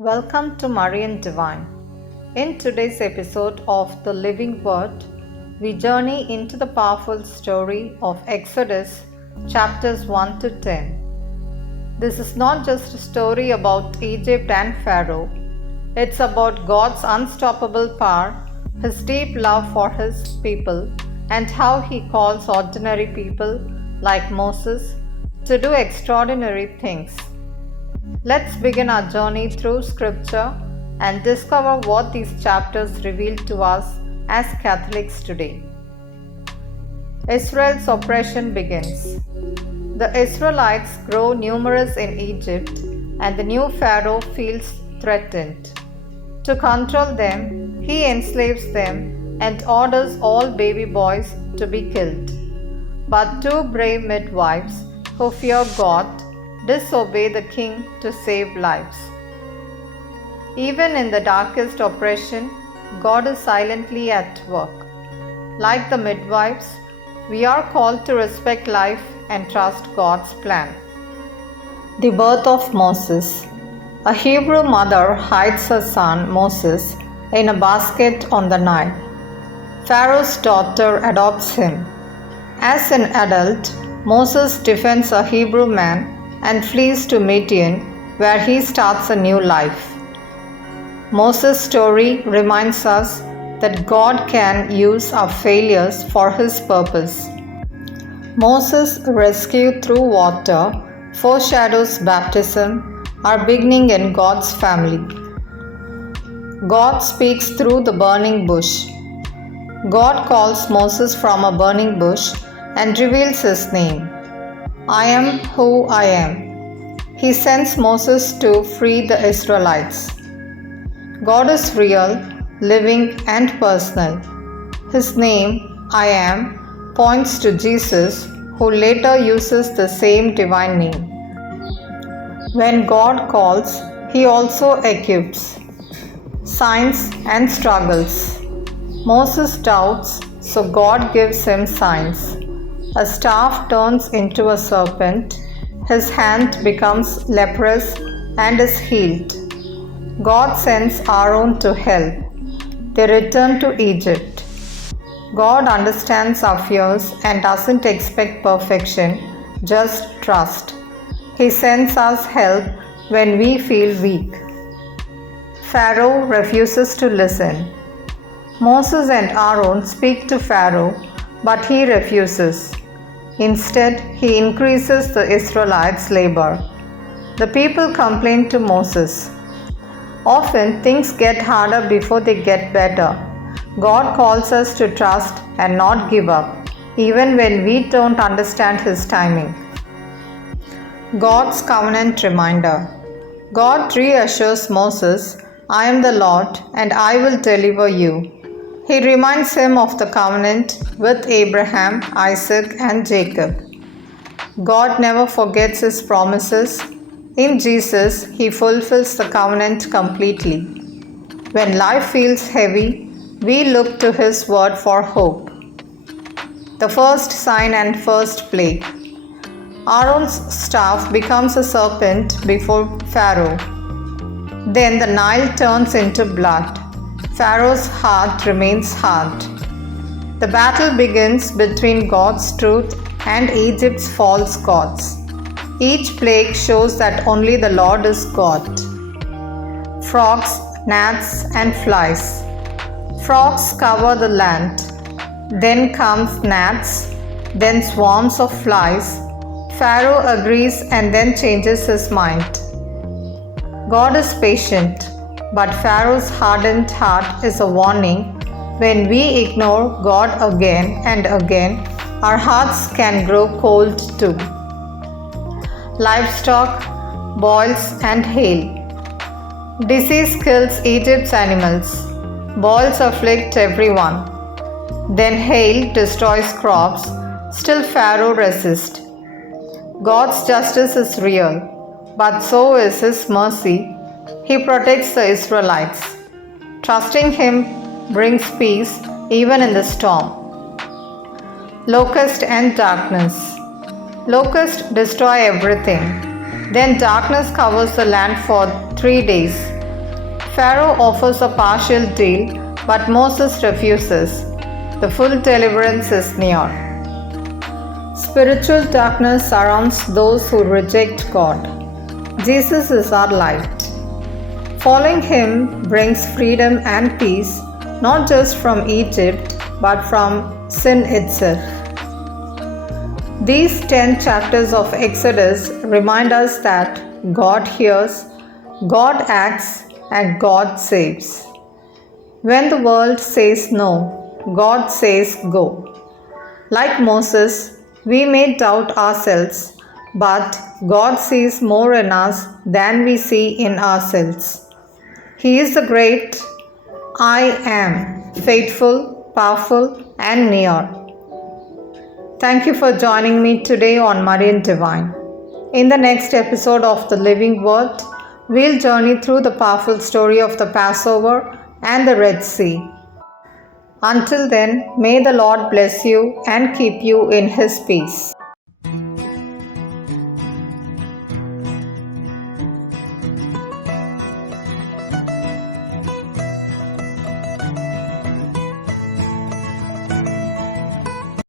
Welcome to Marian Divine. In today's episode of The Living Word, we journey into the powerful story of Exodus chapters 1 to 10. This is not just a story about Egypt and Pharaoh, it's about God's unstoppable power, His deep love for His people, and how He calls ordinary people like Moses to do extraordinary things. Let's begin our journey through Scripture and discover what these chapters reveal to us as Catholics today. Israel's oppression begins. The Israelites grow numerous in Egypt, and the new Pharaoh feels threatened. To control them, he enslaves them and orders all baby boys to be killed. But two brave midwives who fear God disobey the king to save lives. Even in the darkest oppression, God is silently at work. Like the midwives, we are called to respect life and trust God's plan. The birth of Moses. A Hebrew mother hides her son Moses in a basket on the Nile. Pharaoh's daughter adopts him. As an adult, Moses defends a Hebrew man and flees to Midian, where he starts a new life. Moses' story reminds us that God can use our failures for His purpose. Moses' rescue through water foreshadows baptism, our beginning in God's family. God speaks through the burning bush. God calls Moses from a burning bush and reveals His name. I am who I am. He sends Moses to free the Israelites. God is real, living, and personal. His name, I am, points to Jesus, who later uses the same divine name. When God calls, He also equips. Signs and struggles. Moses doubts, so God gives him signs. A staff turns into a serpent, his hand becomes leprous and is healed. God sends Aaron to help. They return to Egypt. God understands our fears and doesn't expect perfection, just trust. He sends us help when we feel weak. Pharaoh refuses to listen. Moses and Aaron speak to Pharaoh, but he refuses. Instead, he increases the Israelites' labor. The people complain to Moses. Often, things get harder before they get better. God calls us to trust and not give up, even when we don't understand His timing. God's covenant reminder. God reassures Moses, I am the Lord, and I will deliver you. He reminds him of the covenant with Abraham, Isaac, and Jacob. God never forgets His promises. In Jesus, He fulfills the covenant completely. When life feels heavy, we look to His word for hope. The first sign and first plague. Aaron's staff becomes a serpent before Pharaoh. Then the Nile turns into blood. Pharaoh's heart remains hard. The battle begins between God's truth and Egypt's false gods. Each plague shows that only the Lord is God. Frogs, gnats, and flies. Frogs cover the land. Then comes gnats, then swarms of flies. Pharaoh agrees and then changes his mind. God is patient. But Pharaoh's hardened heart is a warning. When we ignore God again and again, our hearts can grow cold too. Livestock, boils, and hail. Disease kills Egypt's animals. Boils afflict everyone. Then hail destroys crops. Still Pharaoh resists. God's justice is real, but so is His mercy. He protects the Israelites. Trusting Him brings peace even in the storm. Locust and darkness. Locusts destroy everything. Then darkness covers the land for 3 days. Pharaoh offers a partial deal, but Moses refuses. The full deliverance is near. Spiritual darkness surrounds those who reject God. Jesus is our light. Following Him brings freedom and peace, not just from Egypt, but from sin itself. These 10 chapters of Exodus remind us that God hears, God acts, and God saves. When the world says no, God says go. Like Moses, we may doubt ourselves, but God sees more in us than we see in ourselves. He is the great I am, faithful, powerful, and near. Thank you for joining me today on Marian Divine. In the next episode of The Living Word, we'll journey through the powerful story of the Passover and the Red Sea. Until then, may the Lord bless you and keep you in His peace.